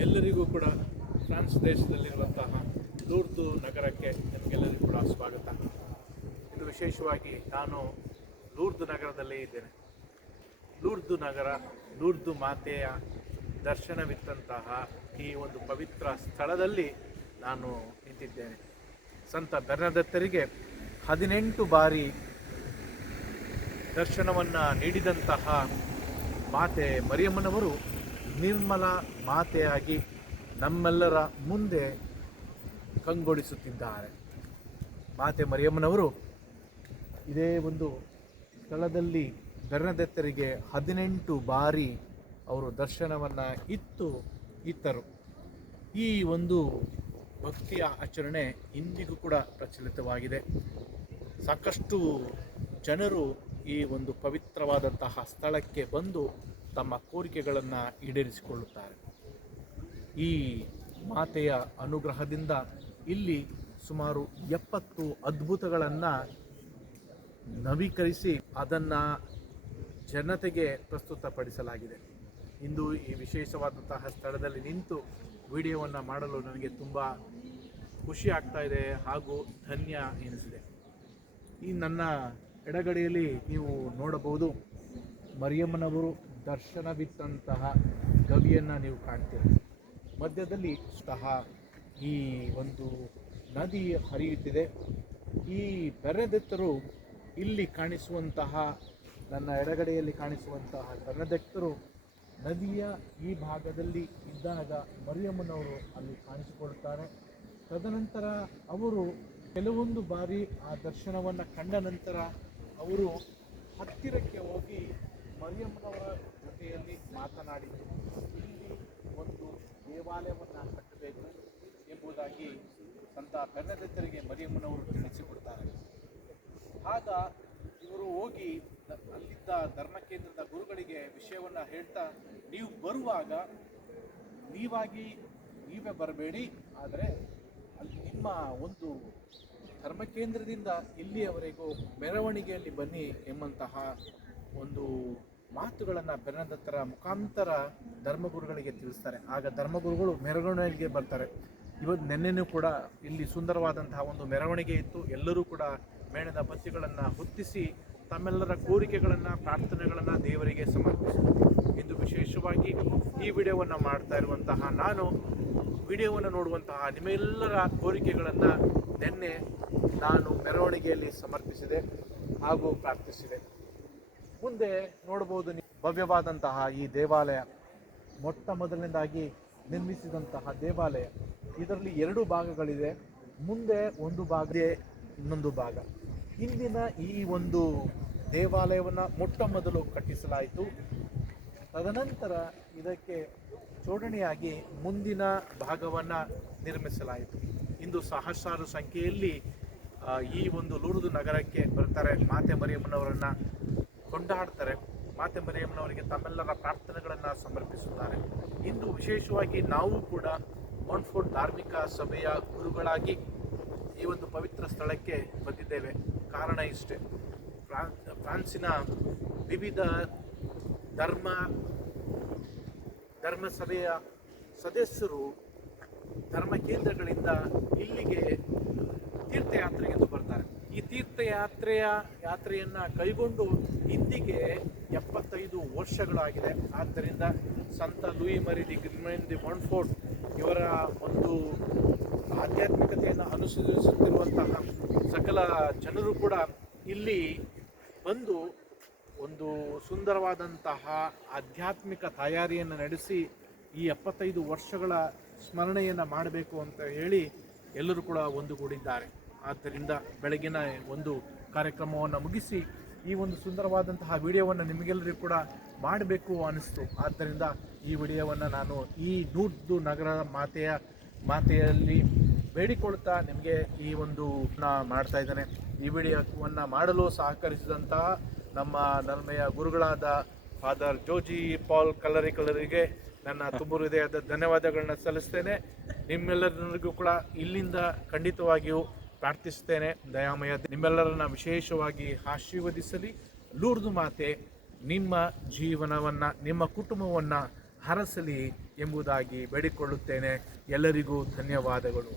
ಎಲ್ಲರಿಗೂ ಕೂಡ ಫ್ರಾನ್ಸ್ ದೇಶದಲ್ಲಿರುವಂತಹ ಲೂರ್ದು ನಗರಕ್ಕೆ ನಿಮಗೆಲ್ಲರಿಗೂ ಕೂಡ ಸ್ವಾಗತ. ಇದು ವಿಶೇಷವಾಗಿ ನಾನು ಲೂರ್ದು ನಗರದಲ್ಲೇ ಇದ್ದೇನೆ. ಲೂರ್ದು ನಗರ, ಲೂರ್ದು ಮಾತೆಯ ದರ್ಶನವಿತ್ತಂತಹ ಈ ಒಂದು ಪವಿತ್ರ ಸ್ಥಳದಲ್ಲಿ ನಾನು ನಿಂತಿದ್ದೇನೆ. ಸಂತ ಬೆರ್ನದತ್ತರಿಗೆ 18 ಬಾರಿ ದರ್ಶನವನ್ನು ನೀಡಿದಂತಹ ಮಾತೆ ಮರಿಯಮ್ಮನವರು ನಿರ್ಮಲ ಮಾತೆಯಾಗಿ ನಮ್ಮೆಲ್ಲರ ಮುಂದೆ ಕಂಗೊಳಿಸುತ್ತಿದ್ದಾರೆ. ಮಾತೆ ಮರಿಯಮ್ಮನವರು ಇದೇ ಒಂದು ಸ್ಥಳದಲ್ಲಿ ಬೆರ್ನದತ್ತರಿಗೆ 18 ಬಾರಿ ಅವರು ದರ್ಶನವನ್ನು ಇತ್ತರು. ಈ ಒಂದು ಭಕ್ತಿಯ ಆಚರಣೆ ಇಂದಿಗೂ ಕೂಡ ಪ್ರಚಲಿತವಾಗಿದೆ. ಸಾಕಷ್ಟು ಜನರು ಈ ಒಂದು ಪವಿತ್ರವಾದಂತಹ ಸ್ಥಳಕ್ಕೆ ಬಂದು ತಮ್ಮ ಕೋರಿಕೆಗಳನ್ನು ಈಡೇರಿಸಿಕೊಳ್ಳುತ್ತಾರೆ. ಈ ಮಾತೆಯ ಅನುಗ್ರಹದಿಂದ ಇಲ್ಲಿ ಸುಮಾರು 70 ಅದ್ಭುತಗಳನ್ನು ನವೀಕರಿಸಿ ಅದನ್ನು ಜನತೆಗೆ ಪ್ರಸ್ತುತಪಡಿಸಲಾಗಿದೆ. ಇಂದು ಈ ವಿಶೇಷವಾದಂತಹ ಸ್ಥಳದಲ್ಲಿ ನಿಂತು ವಿಡಿಯೋವನ್ನು ಮಾಡಲು ನನಗೆ ತುಂಬ ಖುಷಿ ಆಗ್ತಾ ಇದೆ ಹಾಗೂ ಧನ್ಯ ಎನಿಸಿದೆ. ಈ ನನ್ನ ಎಡಗಡೆಯಲ್ಲಿ ನೀವು ನೋಡಬಹುದು, ಮರಿಯಮ್ಮನವರು ದರ್ಶನವಿತ್ತಂತಹ ಗವಿಯನ್ನು ನೀವು ಕಾಣ್ತೀರಿ. ಮಧ್ಯದಲ್ಲಿ ಸಹ ಈ ಒಂದು ನದಿ ಹರಿಯುತ್ತಿದೆ. ಈ ಬೆರ್ನದತ್ತರು ಇಲ್ಲಿ ಕಾಣಿಸುವಂತಹ, ನನ್ನ ಎಡಗಡೆಯಲ್ಲಿ ಕಾಣಿಸುವಂತಹ ಬೆರ್ನದತ್ತರು ನದಿಯ ಈ ಭಾಗದಲ್ಲಿ ಇದ್ದಾಗ ಮರಿಯಮ್ಮನವರು ಅಲ್ಲಿ ಕಾಣಿಸಿಕೊಳ್ಳುತ್ತಾರೆ. ತದನಂತರ ಅವರು ಕೆಲವೊಂದು ಬಾರಿ ಆ ದರ್ಶನವನ್ನು ಕಂಡ ನಂತರ ಅವರು ಹತ್ತಿರಕ್ಕೆ ಹೋಗಿ ಮರಿಯಮ್ಮನವರ ಜೊತೆಯಲ್ಲಿ ಮಾತನಾಡಿದ್ದು ಇಲ್ಲಿ ಒಂದು ದೇವಾಲಯವನ್ನು ಕಟ್ಟಬೇಕು ಎಂಬುದಾಗಿ ಸಂತ ಬೆರ್ನದತ್ತರಿಗೆ ಮರಿಯಮ್ಮನವರು ತಿಳಿಸಿಕೊಡ್ತಾರೆ. ಆಗ ಇವರು ಹೋಗಿ ಅಲ್ಲಿದ್ದ ಧರ್ಮ ಕೇಂದ್ರದ ಗುರುಗಳಿಗೆ ವಿಷಯವನ್ನು ಹೇಳ್ತಾ, ನೀವು ಬರುವಾಗ ನೀವೇ ಬರಬೇಡಿ, ಆದರೆ ಅಲ್ಲಿ ನಿಮ್ಮ ಒಂದು ಧರ್ಮ ಕೇಂದ್ರದಿಂದ ಇಲ್ಲಿಯವರೆಗೂ ಮೆರವಣಿಗೆಯಲ್ಲಿ ಬನ್ನಿ ಎಂಬಂತಹ ಒಂದು ಮಾತುಗಳನ್ನು ಬೆರ್ನದತ್ತರ ಮುಖಾಂತರ ಧರ್ಮಗುರುಗಳಿಗೆ ತಿಳಿಸ್ತಾರೆ. ಆಗ ಧರ್ಮಗುರುಗಳು ಮೆರವಣಿಗೆಗೆ ಬರ್ತಾರೆ. ಇವತ್ತು ನೆನ್ನೆನೂ ಕೂಡ ಇಲ್ಲಿ ಸುಂದರವಾದಂತಹ ಒಂದು ಮೆರವಣಿಗೆ ಇತ್ತು. ಎಲ್ಲರೂ ಕೂಡ ಮೇಣದ ಬತ್ತಿಗಳನ್ನು ಹೊತ್ತಿಸಿ ತಮ್ಮೆಲ್ಲರ ಕೋರಿಕೆಗಳನ್ನು, ಪ್ರಾರ್ಥನೆಗಳನ್ನು ದೇವರಿಗೆ ಸಮರ್ಪಿಸಿದರು. ಇಂದು ವಿಶೇಷವಾಗಿ ಈ ವಿಡಿಯೋವನ್ನು ಮಾಡ್ತಾ ಇರುವಂತಹ ನಾನು ವಿಡಿಯೋವನ್ನು ನೋಡುವಂತಹ ನಿಮ್ಮೆಲ್ಲರ ಕೋರಿಕೆಗಳನ್ನು ನಿನ್ನೆ ನಾನು ಮೆರವಣಿಗೆಯಲ್ಲಿ ಸಮರ್ಪಿಸಿದೆ ಹಾಗೂ ಪ್ರಾರ್ಥಿಸಿದೆ. ಮುಂದೆ ನೋಡಬಹುದು, ಭವ್ಯವಾದಂತಹ ಈ ದೇವಾಲಯ ಮೊಟ್ಟ ಮೊದಲನೇದಾಗಿ ನಿರ್ಮಿಸಿದಂತಹ ದೇವಾಲಯ. ಇದರಲ್ಲಿ 2 ಭಾಗಗಳಿದೆ. ಮುಂದೆ ಒಂದು ಭಾಗ, ಇನ್ನೊಂದು ಭಾಗ. ಇಂದಿನ ಈ ಒಂದು ದೇವಾಲಯವನ್ನು ಮೊಟ್ಟ ಮೊದಲು ಕಟ್ಟಿಸಲಾಯಿತು. ತದನಂತರ ಇದಕ್ಕೆ ಜೋಡಣೆಯಾಗಿ ಮುಂದಿನ ಭಾಗವನ್ನು ನಿರ್ಮಿಸಲಾಯಿತು. ಇಂದು ಸಹಸ್ರಾರು ಸಂಖ್ಯೆಯಲ್ಲಿ ಈ ಒಂದು ಲೂರ್ದು ನಗರಕ್ಕೆ ಬರ್ತಾರೆ. ಮಾತೆ ಮರಿಯಮ್ಮನವರನ್ನು ಕೊಂಡಾಡ್ತಾರೆ. ಮಾತೆ ಮರಿಯಮ್ಮನವರಿಗೆ ತಮ್ಮೆಲ್ಲರ ಪ್ರಾರ್ಥನೆಗಳನ್ನು ಸಮರ್ಪಿಸುತ್ತಾರೆ. ಇಂದು ವಿಶೇಷವಾಗಿ ನಾವು ಕೂಡ ಮೊಂಟ್ಫೋರ್ಟ್ ಧಾರ್ಮಿಕ ಸಭೆಯ ಗುರುಗಳಾಗಿ ಈ ಒಂದು ಪವಿತ್ರ ಸ್ಥಳಕ್ಕೆ ಬಂದಿದ್ದೇವೆ. ಕಾರಣ ಇಷ್ಟೇ, ಫ್ರಾನ್ಸಿನ ವಿವಿಧ ಧರ್ಮ ಸಭೆಯ ಸದಸ್ಯರು ಧರ್ಮ ಕೇಂದ್ರಗಳಿಂದ ಇಲ್ಲಿಗೆ ತೀರ್ಥಯಾತ್ರೆಗೆಂದು ಬರ್ತಾರೆ. ಈ ಯಾತ್ರೆಯನ್ನು ಕೈಗೊಂಡು ಇಂದಿಗೆ 75 ವರ್ಷಗಳಾಗಿದೆ. ಆದ್ದರಿಂದ ಸಂತ ಲೂಯಿ ಮರಿ ದಿ ಗ್ರಿಮೆನ್ ದಿ ಮೊಂಟ್ಫೋರ್ಟ್ ಇವರ ಒಂದು ಆಧ್ಯಾತ್ಮಿಕತೆಯನ್ನು ಅನುಸರಿಸುತ್ತಿರುವಂತಹ ಸಕಲ ಜನರು ಕೂಡ ಇಲ್ಲಿ ಬಂದು ಒಂದು ಸುಂದರವಾದಂತಹ ಆಧ್ಯಾತ್ಮಿಕ ತಯಾರಿಯನ್ನು ನಡೆಸಿ ಈ 75 ವರ್ಷಗಳ ಸ್ಮರಣೆಯನ್ನು ಮಾಡಬೇಕು ಅಂತ ಹೇಳಿ ಎಲ್ಲರೂ ಕೂಡ ಒಂದುಗೂಡಿದ್ದಾರೆ. ಆದ್ದರಿಂದ ಬೆಳಗಿನ ಒಂದು ಕಾರ್ಯಕ್ರಮವನ್ನು ಮುಗಿಸಿ ಈ ಒಂದು ಸುಂದರವಾದಂತಹ ವಿಡಿಯೋವನ್ನು ನಿಮಗೆಲ್ಲರಿಗೂ ಕೂಡ ಮಾಡಬೇಕು ಅನ್ನಿಸ್ತು. ಆದ್ದರಿಂದ ಈ ವಿಡಿಯೋವನ್ನು ನಾನು ಈ ಲೂರ್ದು ನಗರ ಮಾತೆಯಲ್ಲಿ ಬೇಡಿಕೊಳ್ತಾ ನಿಮಗೆ ಈ ಒಂದು ಮಾಡ್ತಾ ಇದ್ದೇನೆ. ಈ ವಿಡಿಯೋವನ್ನು ಮಾಡಲು ಸಹಕರಿಸಿದಂತಹ ನಮ್ಮ ನಲ್ಮೆಯ ಗುರುಗಳಾದ ಫಾದರ್ ಜೋಜಿ ಪಾಲ್ ಕಲ್ಲರಿಗೆ ನನ್ನ ತುಂಬ ಹೃದಯದ ಧನ್ಯವಾದಗಳನ್ನ ಸಲ್ಲಿಸ್ತೇನೆ. ನಿಮ್ಮೆಲ್ಲರಿಗೂ ಕೂಡ ಇಲ್ಲಿಂದ ಖಂಡಿತವಾಗಿಯೂ ಪ್ರಾರ್ಥಿಸ್ತೇನೆ. ದಯಾಮಯ ನಿಮ್ಮೆಲ್ಲರನ್ನ ವಿಶೇಷವಾಗಿ ಆಶೀರ್ವದಿಸಲಿ. ಲೂರ್ದು ಮಾತೆ ನಿಮ್ಮ ಜೀವನವನ್ನು, ನಿಮ್ಮ ಕುಟುಂಬವನ್ನು ಹರಸಲಿ ಎಂಬುದಾಗಿ ಬೇಡಿಕೊಳ್ಳುತ್ತೇನೆ. ಎಲ್ಲರಿಗೂ ಧನ್ಯವಾದಗಳು.